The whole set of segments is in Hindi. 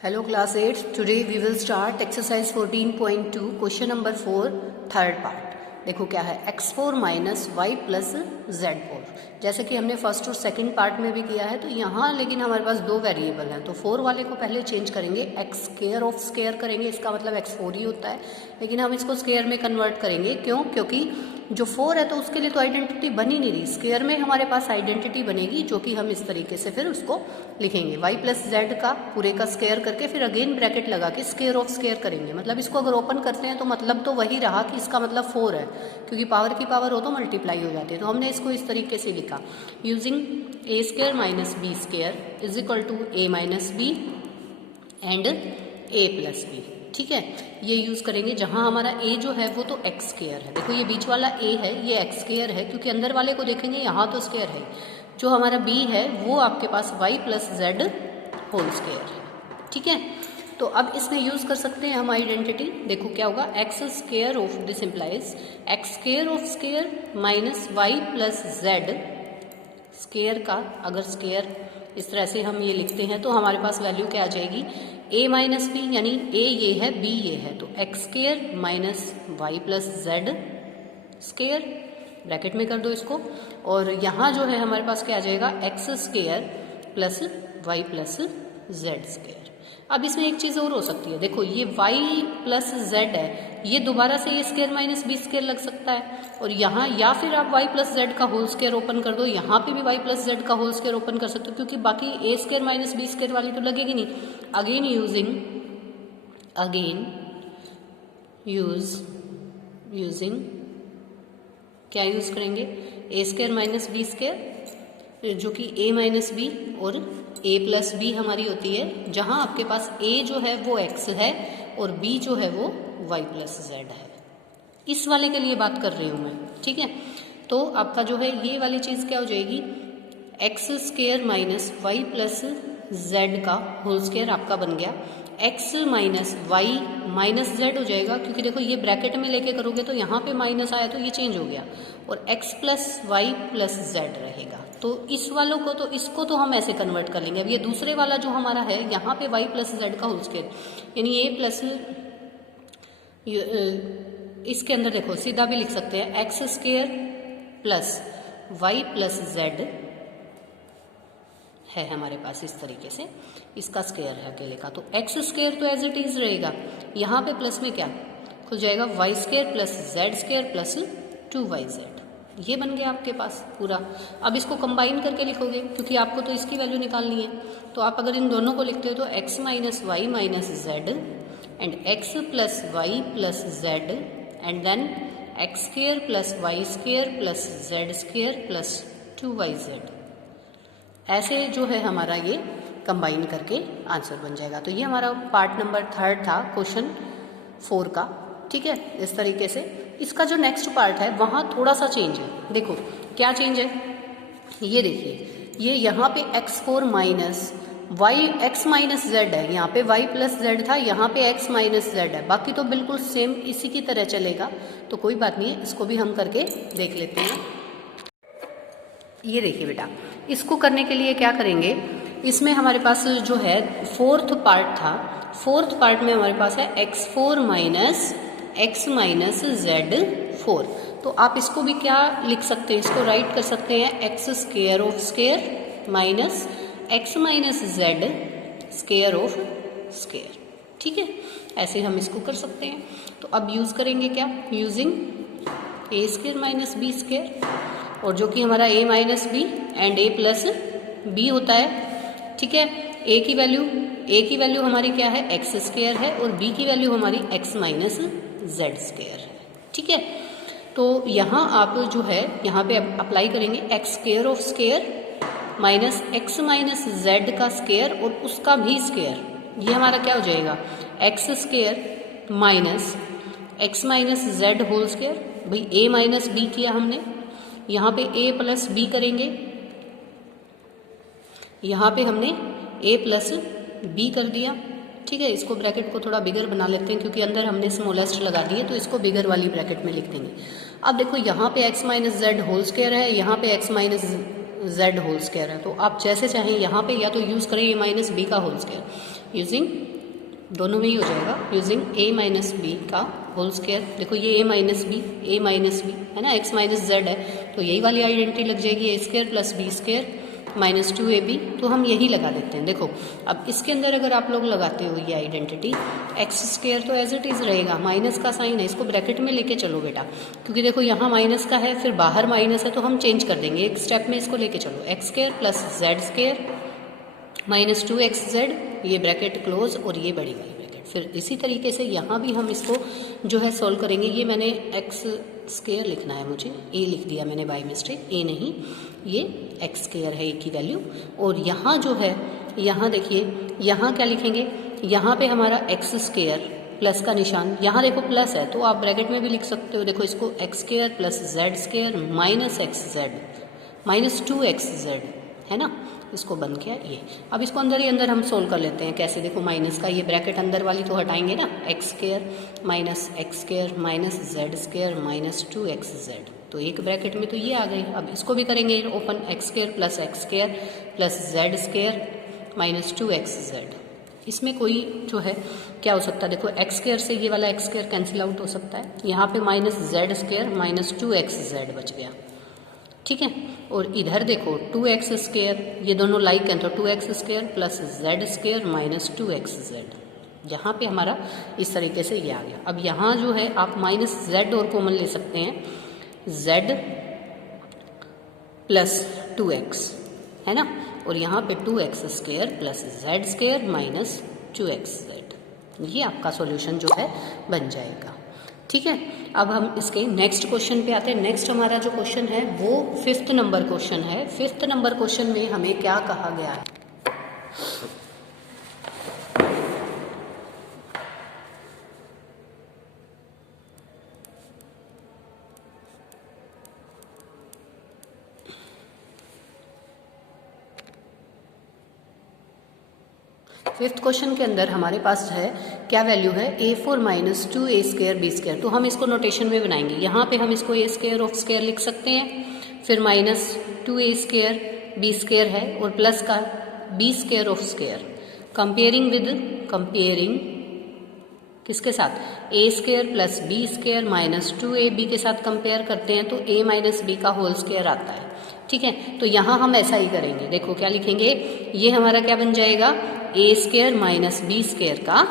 Hello class 8, today we will start exercise 14.2 question number 4 third part। देखो क्या है x4 minus y plus z4। जैसे कि हमने फर्स्ट और सेकंड पार्ट में भी किया है, तो यहाँ लेकिन हमारे पास दो वेरिएबल हैं, तो 4 वाले को पहले चेंज करेंगे, x स्क्वायर ऑफ स्क्वायर करेंगे, इसका मतलब x4 ही होता है, लेकिन हम इसको स्क्वायर में कन्वर्ट करेंगे। क्यों? क्योंकि जो 4 है तो उसके लिए तो आइडेंटिटी बन ही नहीं रही, स्क्वायर में हमारे पास आइडेंटिटी बनेगी, जो कि हम इस तरीके से फिर उसको लिखेंगे, y प्लस जेड का पूरे का स्क्वायर करके फिर अगेन ब्रैकेट लगा के स्क्वायर ऑफ स्क्वायर करेंगे। मतलब इसको अगर ओपन करते हैं तो मतलब तो वही रहा कि इसका मतलब 4 है, क्योंकि पावर की पावर हो तो मल्टीप्लाई हो जाती है। तो हमने इसको इस तरीके से लिखा, using a square minus b square is equal to a minus b and a plus b. ठीक है, ये यूज़ करेंगे जहाँ हमारा a जो है वो तो एक्स स्क्वायर है। देखो ये बीच वाला a है, ये एक्स स्क्वायर है, क्योंकि अंदर वाले को देखेंगे यहाँ तो स्क्वायर है। जो हमारा b है वो आपके पास y plus z whole square है। ठीक है, तो अब इसमें यूज़ कर सकते हैं हम आइडेंटिटी। देखो क्या होगा, x square of this implies x square of square minus y plus z square का, अगर स्क्वायर इस तरह से हम ये लिखते हैं तो हमारे पास वैल्यू क्या आ जाएगी, a माइनस बी, यानी a ये है b ये है, तो x square minus y plus z square, bracket में कर दो इसको, और यहाँ जो है हमारे पास क्या आ जाएगा, x square plus y plus z square. अब इसमें एक चीज़ और हो सकती है, देखो ये y प्लस जेड है, ये दोबारा से ए स्क्वायर माइनस बी स्क्वायर लग सकता है, और यहाँ या फिर आप y प्लस जेड का होल स्क्वायर ओपन कर दो, यहाँ पे भी y प्लस जेड का होल स्क्वायर ओपन कर सकते हो, क्योंकि बाकी ए स्क्वायर माइनस बी स्क्वायर वाली तो लगेगी नहीं। अगेन यूजिंग क्या यूज़ करेंगे, ए स्क्वायर माइनस बी स्क्वायर, जो कि a माइनस बी और a प्लस बी हमारी होती है, जहाँ आपके पास a जो है वो x है और b जो है वो y प्लस जेड है। इस वाले के लिए बात कर रही हूँ मैं। ठीक है, तो आपका जो है ये वाली चीज़ क्या हो जाएगी, x square minus y plus z का होल स्क्वायर आपका बन गया, x minus y minus z हो जाएगा, क्योंकि देखो ये ब्रैकेट में लेके करोगे तो यहाँ पे माइनस आया तो ये चेंज हो गया, और x plus y plus z रहेगा। तो इस वालों को तो इसको तो हम ऐसे कन्वर्ट कर लेंगे। अब ये दूसरे वाला जो हमारा है, यहाँ पे वाई प्लस जेड का होल स्क्वायर, यानी ए प्लस, इसके अंदर देखो सीधा भी लिख सकते हैं, x square plus y plus z है हमारे पास, इस तरीके से इसका स्क्वायर है अकेले का, तो एक्स स्क्वायर तो एज इट इज रहेगा, यहाँ पे प्लस में क्या खुल जाएगा, y square plus z square plus 2yz, ये बन गया आपके पास पूरा। अब इसको कंबाइन करके लिखोगे, क्योंकि आपको तो इसकी वैल्यू निकालनी है, तो आप अगर इन दोनों को लिखते हो तो x minus y minus z and x plus y plus z and then x square plus y square plus z square plus 2yz, ऐसे जो है हमारा ये कंबाइन करके आंसर बन जाएगा। तो ये हमारा पार्ट नंबर 3 था क्वेश्चन 4 का। ठीक है, इस तरीके से इसका जो नेक्स्ट पार्ट है वहाँ थोड़ा सा चेंज है। देखो क्या चेंज है, ये देखिए, ये यहाँ पे x4 minus y x minus z है, यहाँ पे y प्लस जेड था, यहाँ पे x माइनस जेड है, बाकी तो बिल्कुल सेम इसी की तरह चलेगा, तो कोई बात नहीं है, इसको भी हम करके देख लेते हैं। ये देखिए बेटा, इसको करने के लिए क्या करेंगे, इसमें हमारे पास जो है फोर्थ पार्ट था, फोर्थ पार्ट में हमारे पास है x4 minus x minus Z 4, तो आप इसको भी क्या लिख सकते हैं, इसको राइट कर सकते हैं x square of square minus x minus Z square of square. ठीक है, ऐसे हम इसको कर सकते हैं। तो अब यूज़ करेंगे क्या, using a square minus b square, और जो कि हमारा a minus b and a plus b होता है। ठीक है, a की वैल्यू हमारी क्या है, एक्स स्क्वायर है, और b की वैल्यू हमारी x माइनस जेड स्क्वायर है। ठीक है, तो यहाँ आप जो है यहाँ पे अप्लाई करेंगे x square of square minus x minus z का स्क्वायर और उसका भी स्क्वायर, ये हमारा क्या हो जाएगा, x square minus x minus z whole square. भाई a माइनस बी किया हमने, यहाँ पे a प्लस बी करेंगे, यहाँ पे हमने a प्लस बी कर दिया। ठीक है, इसको ब्रैकेट को थोड़ा बिगर बना लेते हैं, क्योंकि अंदर हमने स्मॉलेस्ट लगा दिए, तो इसको बिगर वाली ब्रैकेट में लिख देंगे। अब देखो यहाँ पे x minus z whole square है, यहाँ पे x minus z whole square है, तो आप जैसे चाहें यहाँ पे या तो यूज़ करें a माइनस बी का होल स्क्वायर, यूजिंग, दोनों में ही हो जाएगा, यूजिंग a माइनस बी का होल स्क्वायर। देखो ये a माइनस बी है ना, x माइनस जेड है, तो यही वाली आइडेंटिटी लग जाएगी, a square plus b square minus 2ab, तो हम यही लगा देते हैं। देखो अब इसके अंदर अगर आप लोग लगाते हो ये आइडेंटिटी, एक्स स्क्वायर तो एज इट इज़ रहेगा, माइनस का साइन है, इसको ब्रैकेट में लेके चलो बेटा, क्योंकि देखो यहाँ माइनस का है, फिर बाहर माइनस है, तो हम चेंज कर देंगे, एक स्टेप में इसको लेके चलो, x square plus z square minus 2xz, ये ब्रैकेट क्लोज और ये बड़ी वाली ब्रैकेट। फिर इसी तरीके से यहाँ भी हम इसको जो है सॉल्व करेंगे। ये मैंने एक्स स्क्वायर लिखना है, मुझे ए लिख दिया मैंने बाय मिस्टेक, ए नहीं, ये एक्स स्क्वायर है, ए की वैल्यू। और यहाँ जो है, यहाँ देखिए, यहाँ क्या लिखेंगे, यहाँ पे हमारा एक्स स्क्वायर प्लस का निशान, यहाँ देखो प्लस है, तो आप ब्रैकेट में भी लिख सकते हो। देखो इसको x square plus z square minus x Z minus 2xz है ना, इसको बन गया ये। अब इसको अंदर ही अंदर हम सोल्व कर लेते हैं, कैसे, देखो माइनस का ये ब्रैकेट अंदर वाली तो हटाएंगे ना, x square minus x square minus Z square minus 2xz, तो एक ब्रैकेट में तो ये आ गई। अब इसको भी करेंगे open, x square plus z square minus 2xz। इसमें कोई जो है क्या हो सकता है, देखो एक्स स्क्वायर से ये वाला एक्स स्क्वायर कैंसिल आउट हो सकता है, यहाँ पे minus Z square minus 2xz बच गया, ठीक है। और इधर देखो 2x स्क्वायर, ये दोनों लाइक हैं, तो 2x square plus z square minus 2xz, जहाँ पे हमारा इस तरीके से ये आ गया। अब यहाँ जो है आप माइनस जेड और कॉमन ले सकते हैं, z प्लस 2x है ना, और यहाँ पे 2x square plus z square minus 2xz, ये आपका सॉल्यूशन जो है बन जाएगा, ठीक है। अब हम इसके नेक्स्ट क्वेश्चन पे आते हैं। नेक्स्ट हमारा जो क्वेश्चन है वो 5th नंबर क्वेश्चन है। 5th नंबर क्वेश्चन में हमें क्या कहा गया है, फिफ्थ क्वेश्चन के अंदर हमारे पास है क्या वैल्यू है, a4 minus 2a square B square. तो हम इसको नोटेशन में बनाएंगे, यहाँ पे हम इसको a स्क्वायर ऑफ स्क्वायर लिख सकते हैं, फिर minus 2a square B square है और प्लस का b square of square, comparing किसके साथ, a square plus b square minus 2ab के साथ कंपेयर करते हैं तो a माइनस बी का होल स्क्वायर आता है, ठीक है। तो यहाँ हम ऐसा ही करेंगे, देखो क्या लिखेंगे, ये हमारा क्या बन जाएगा, a square minus b square का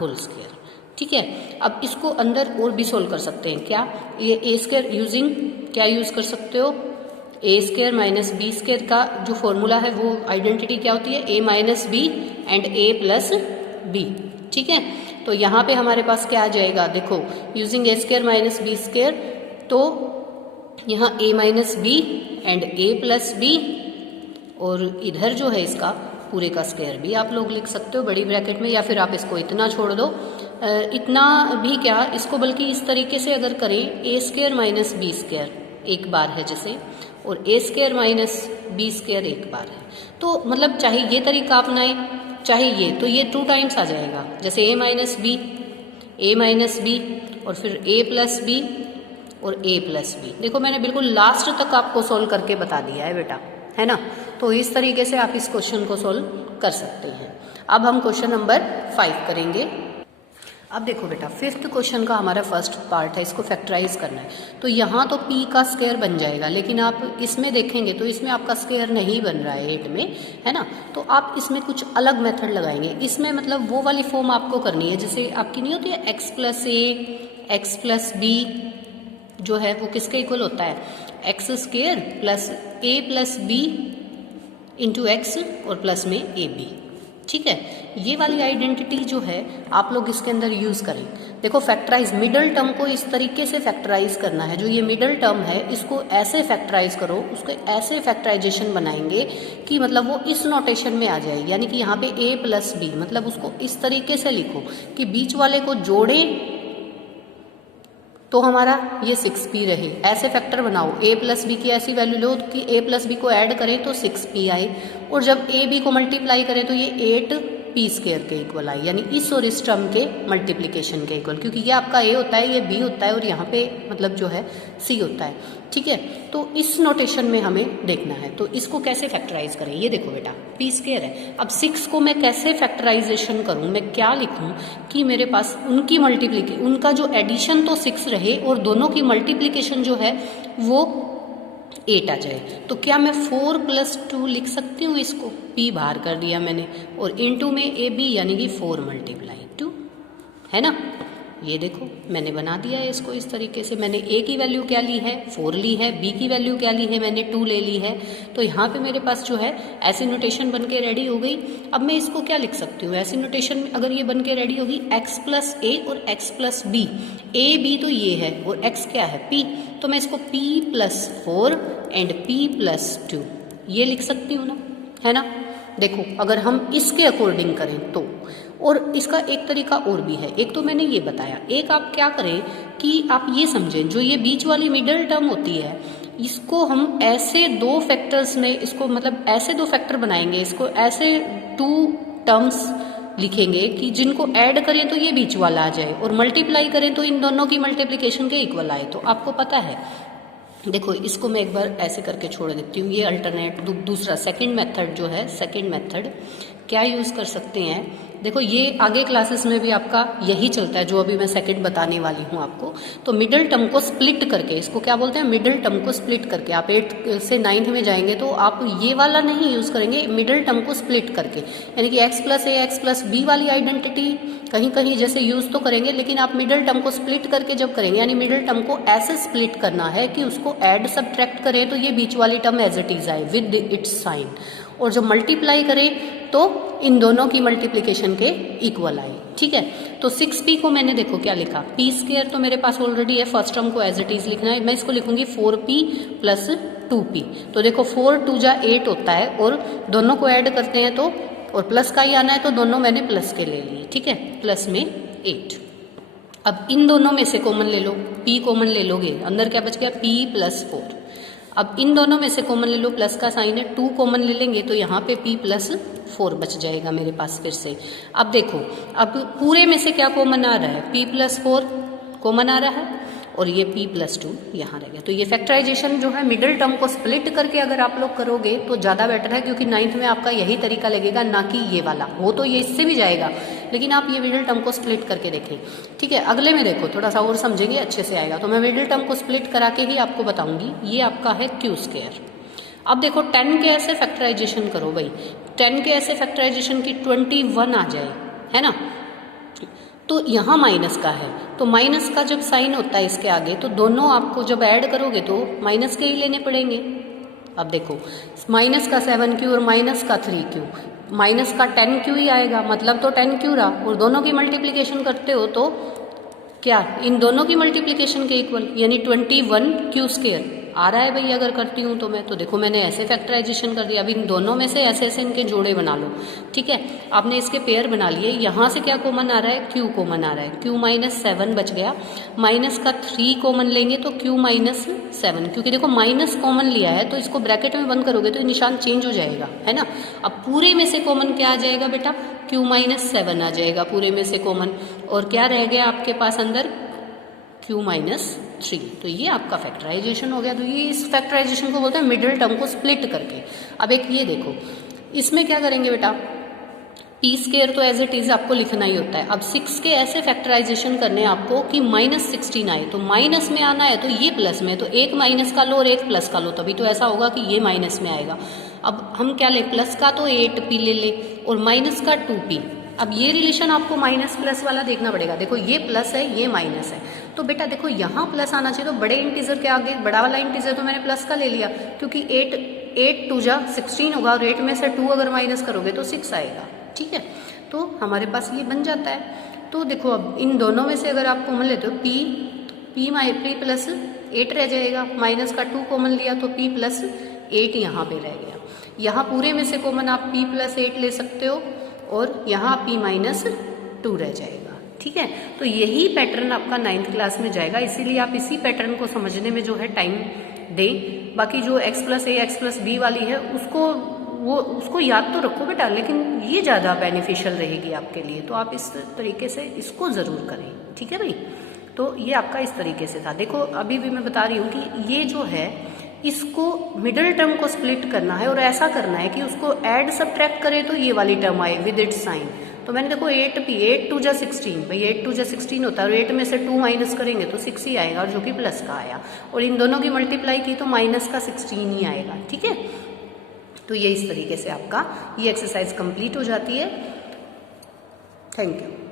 होल स्क्वायर, ठीक है। अब इसको अंदर और भी सोल्व कर सकते हैं, क्या, ये a स्क्वायर यूजिंग क्या यूज कर सकते हो, a square minus b square का जो फॉर्मूला है वो आइडेंटिटी क्या होती है, a minus b and a plus b, ठीक है। तो यहाँ पे हमारे पास क्या आ जाएगा, देखो using a square minus b square, तो यहाँ a minus b and a plus b, और इधर जो है इसका पूरे का स्क्वायर भी आप लोग लिख सकते हो बड़ी ब्रैकेट में, या फिर आप इसको इतना छोड़ दो, इतना भी क्या, इसको बल्कि इस तरीके से अगर करें, a square minus b square एक बार है जैसे, और a square minus b square एक बार है, तो मतलब चाहे ये तरीका अपनाएं चाहे ये, तो ये 2 टाइम्स आ जाएगा, जैसे a माइनस बी और फिर a प्लस बी और a प्लस बी। देखो मैंने बिल्कुल लास्ट तक आपको सोल्व करके बता दिया है बेटा, है ना। तो इस तरीके से आप इस क्वेश्चन को सोल्व कर सकते हैं। अब हम क्वेश्चन नंबर 5 करेंगे। अब देखो बेटा, 5th क्वेश्चन का हमारा फर्स्ट पार्ट है, इसको फैक्टराइज करना है। तो यहाँ तो p का स्क्वायर बन जाएगा, लेकिन आप इसमें देखेंगे तो इसमें आपका स्क्वायर नहीं बन रहा है 8 में, है ना। तो आप इसमें कुछ अलग मेथड लगाएंगे, इसमें मतलब वो वाली फॉर्म आपको करनी है जैसे आपकी नहीं होती है x plus a x plus b, जो है वो किसके इक्वल होता है, x square plus a plus b into x और प्लस में ए बी, ठीक है। ये वाली आइडेंटिटी जो है आप लोग इसके अंदर यूज करें। देखो फैक्टराइज, मिडल टर्म को इस तरीके से फैक्टराइज करना है, जो ये मिडल टर्म है इसको ऐसे फैक्टराइज करो, उसको ऐसे फैक्टराइजेशन बनाएंगे कि मतलब वो इस नोटेशन में आ जाए, यानी कि यहाँ पे a प्लस बी, मतलब उसको इस तरीके से लिखो कि बीच वाले को जोड़े तो हमारा ये 6p रहे, ऐसे फैक्टर बनाओ। a प्लस बी की ऐसी वैल्यू लो कि a प्लस बी को ऐड करें तो 6p आए, और जब a b को मल्टीप्लाई करें तो ये पी स्क्वायर के इक्वल आए, यानी इस और इस टर्म के मल्टीप्लिकेशन के इक्वल, क्योंकि ये आपका ए होता है, ये बी होता है और यहाँ पे मतलब जो है सी होता है, ठीक है। तो इस नोटेशन में हमें देखना है, तो इसको कैसे फैक्टराइज करें। ये देखो बेटा पी स्क्वायर है, अब 6 को मैं कैसे फैक्टराइजेशन करूँ, मैं क्या लिखूँ कि मेरे पास उनकी उनका जो एडिशन तो 6 रहे और दोनों की मल्टीप्लिकेशन जो है वो 8 आ जाए। तो क्या मैं 4 + 2 लिख सकती हूँ इसको, p बाहर कर दिया मैंने, और इनटू में ए बी यानी कि 4 × 2, है ना। ये देखो मैंने बना दिया है इसको इस तरीके से। मैंने a की वैल्यू क्या ली है, 4 ली है, b की वैल्यू क्या ली है, मैंने 2 ले ली है। तो यहाँ पे मेरे पास जो है ऐसी नोटेशन बन के रेडी हो गई। अब मैं इसको क्या लिख सकती हूँ ऐसी नोटेशन में, अगर ये बन के रेडी होगी x + a और x + b, a b तो ये है और x क्या है p, तो मैं इसको p + 4 एंड p + 2 ये लिख सकती हूँ ना, है ना। देखो अगर हम इसके अकॉर्डिंग करें तो, और इसका एक तरीका और भी है, एक तो मैंने ये बताया, एक आप क्या करें कि आप ये समझें जो ये बीच वाली मिडिल टर्म होती है इसको हम ऐसे 2 फैक्टर्स में, इसको मतलब ऐसे 2 फैक्टर बनाएंगे, इसको ऐसे 2 टर्म्स लिखेंगे कि जिनको ऐड करें तो ये बीच वाला आ जाए और मल्टीप्लाई करें तो इन दोनों की मल्टीप्लिकेशन के इक्वल आए। तो आपको पता है, देखो इसको मैं एक बार ऐसे करके छोड़ देती हूँ। ये अल्टरनेट दूसरा सेकंड मेथड जो है, सेकंड मेथड क्या यूज़ कर सकते हैं। देखो ये आगे क्लासेस में भी आपका यही चलता है जो अभी मैं सेकंड बताने वाली हूँ आपको। तो मिडिल टर्म को स्प्लिट करके, इसको क्या बोलते हैं, मिडिल टर्म को स्प्लिट करके, आप 8th से 9th में जाएंगे तो आप ये वाला नहीं यूज़ करेंगे, मिडिल टर्म को स्प्लिट करके, यानी कि x + a x + b वाली आइडेंटिटी कहीं कहीं जैसे यूज़ तो करेंगे, लेकिन आप मिडिल टर्म को स्प्लिट करके जब करेंगे, यानी मिडिल टर्म को ऐसे स्प्लिट करना है कि उसको ऐड सब्ट्रैक्ट करें तो ये बीच वाली टर्म एज इट इज़ आए विद इट्स साइन, और जब मल्टीप्लाई करें तो इन दोनों की मल्टीप्लिकेशन के इक्वल आए, ठीक है। तो 6p को मैंने देखो क्या लिखा, p स्क्वायर तो मेरे पास ऑलरेडी है, फर्स्ट टर्म को एज इट इज लिखना है, मैं इसको लिखूंगी 4p + 2p। तो देखो 4 × 2 = 8 होता है और दोनों को ऐड करते हैं तो, और प्लस का ही आना है तो दोनों मैंने प्लस के ले लिए, ठीक है, प्लस में 8। अब इन दोनों में से कॉमन ले लो, p कॉमन ले लोगे, अंदर क्या बच गया p + 4। अब इन दोनों में से कॉमन ले लो, प्लस का साइन है, 2 कॉमन ले लेंगे तो यहाँ पे p + 4 बच जाएगा मेरे पास फिर से। अब देखो अब पूरे में से क्या कॉमन आ रहा है, p + 4 कॉमन आ रहा है और ये p + 2 यहाँ रह गया। तो ये फैक्टराइजेशन जो है मिडिल टर्म को स्प्लिट करके अगर आप लोग करोगे तो ज़्यादा बेटर है, क्योंकि 9th में आपका यही तरीका लगेगा, ना कि ये वाला। हो तो ये इससे भी जाएगा, लेकिन आप ये मिडिल टर्म को स्प्लिट करके देखें, ठीक है। अगले में देखो थोड़ा सा और समझेंगे, अच्छे से आएगा। तो मैं मिडिल टर्म को स्प्लिट करा के ही आपको बताऊंगी। ये आपका है q²। अब देखो 10 के ऐसे फैक्टराइजेशन करो भाई, 10 के ऐसे फैक्टराइजेशन की 21 आ जाए, है ना। तो यहाँ माइनस का है, तो माइनस का जब साइन होता है इसके आगे तो दोनों आपको जब ऐड करोगे तो माइनस के ही लेने पड़ेंगे। अब देखो माइनस का 7q और माइनस का 3q, माइनस का 10q ही आएगा, मतलब तो 10q रहा, और दोनों की मल्टीप्लिकेशन करते हो तो क्या इन दोनों की मल्टीप्लिकेशन के इक्वल, यानी 21q² आ रहा है भाई अगर करती हूँ तो मैं। तो देखो मैंने ऐसे फैक्टराइजेशन कर दिया। अब इन दोनों में से ऐसे ऐसे इनके जोड़े बना लो, ठीक है। आपने इसके पेयर बना लिए। यहाँ से क्या कॉमन आ रहा है, q कॉमन आ रहा है, q - 7 बच गया। माइनस का 3 कॉमन लेंगे तो q - 7, क्योंकि देखो माइनस कॉमन लिया है तो इसको ब्रैकेट में बंद करोगे तो निशान चेंज हो जाएगा, है ना। अब पूरे में से कॉमन क्या आ जाएगा बेटा, q - 7 आ जाएगा पूरे में से कॉमन, और क्या रह गया आपके पास अंदर, q - 3। तो ये आपका फैक्टराइजेशन हो गया। तो ये इस फैक्टराइजेशन को बोलते हैं मिडिल टर्म को स्प्लिट करके। अब एक ये देखो, इसमें क्या करेंगे बेटा, p² तो एज इट इज आपको लिखना ही होता है। अब 6 के ऐसे फैक्टराइजेशन करने आपको कि -16 आए, तो माइनस में आना है तो ये प्लस में, तो एक माइनस का लो और एक प्लस का लो, तभी तो ऐसा होगा कि ये माइनस में आएगा। अब हम क्या ले, प्लस का तो 8p ले ले और माइनस का 2p। अब ये रिलेशन आपको माइनस प्लस वाला देखना पड़ेगा। देखो ये प्लस है, ये माइनस है, तो बेटा देखो यहाँ प्लस आना चाहिए, तो बड़े इंटीजर के आगे बड़ा वाला इंटीजर तो मैंने प्लस का ले लिया, क्योंकि 8 × 2 = 16 होगा, और 8 में से 2 अगर माइनस करोगे तो 6 आएगा, ठीक है। तो हमारे पास ये बन जाता है। तो देखो अब इन दोनों में से अगर आप कॉमन लेते हो, p + 8 रह जाएगा, माइनस का 2 कॉमन लिया तो p + 8 यहाँ पे रह गया। यहाँ पूरे में से कॉमन आप p + 8 ले सकते हो और यहाँ p - 2 रह जाएगा, ठीक है। तो यही पैटर्न आपका 9th क्लास में जाएगा, इसीलिए आप इसी पैटर्न को समझने में जो है टाइम दें। बाकी जो x + a x + b वाली है उसको वो उसको याद तो रखो बेटा, लेकिन ये ज़्यादा बेनिफिशियल रहेगी आपके लिए, तो आप इस तरीके से इसको ज़रूर करें, ठीक है भाई। तो ये आपका इस तरीके से था। देखो अभी भी मैं बता रही हूँ कि ये जो है इसको मिडिल टर्म को स्प्लिट करना है और ऐसा करना है कि उसको ऐड सब्ट्रैक्ट करें तो ये वाली टर्म आए विद इट्स साइन। तो मैंने देखो 8 2 जा 16, भाई 8 2 जा 16 होता है और 8 में से 2 माइनस करेंगे तो 6 ही आएगा, और जो कि प्लस का आया, और इन दोनों की मल्टीप्लाई की तो माइनस का 16 ही आएगा, ठीक है। तो ये इस तरीके से आपका ये एक्सरसाइज कंप्लीट हो जाती है। Thank you.